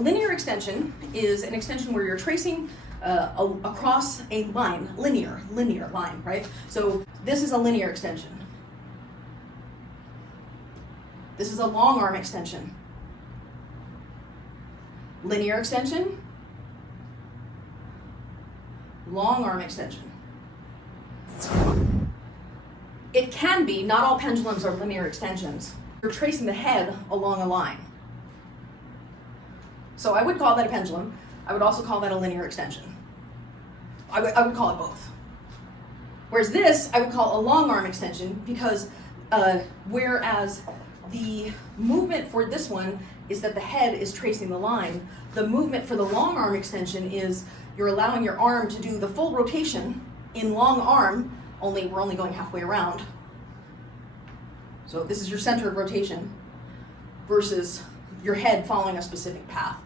linear extension is an extension where you're tracing across a line, linear line, right? So this is a linear extension. This is a long arm extension. Linear extension, long arm extension. It can be, not all pendulums are linear extensions. You're tracing the head along a line. So I would call that a pendulum. I would also call that a linear extension. I would call it both. Whereas this, I would call a long arm extension because whereas the movement for this one is that the head is tracing the line, the movement for the long arm extension is you're allowing your arm to do the full rotation in long arm, only we're only going halfway around. So this is your center of rotation versus your head following a specific path.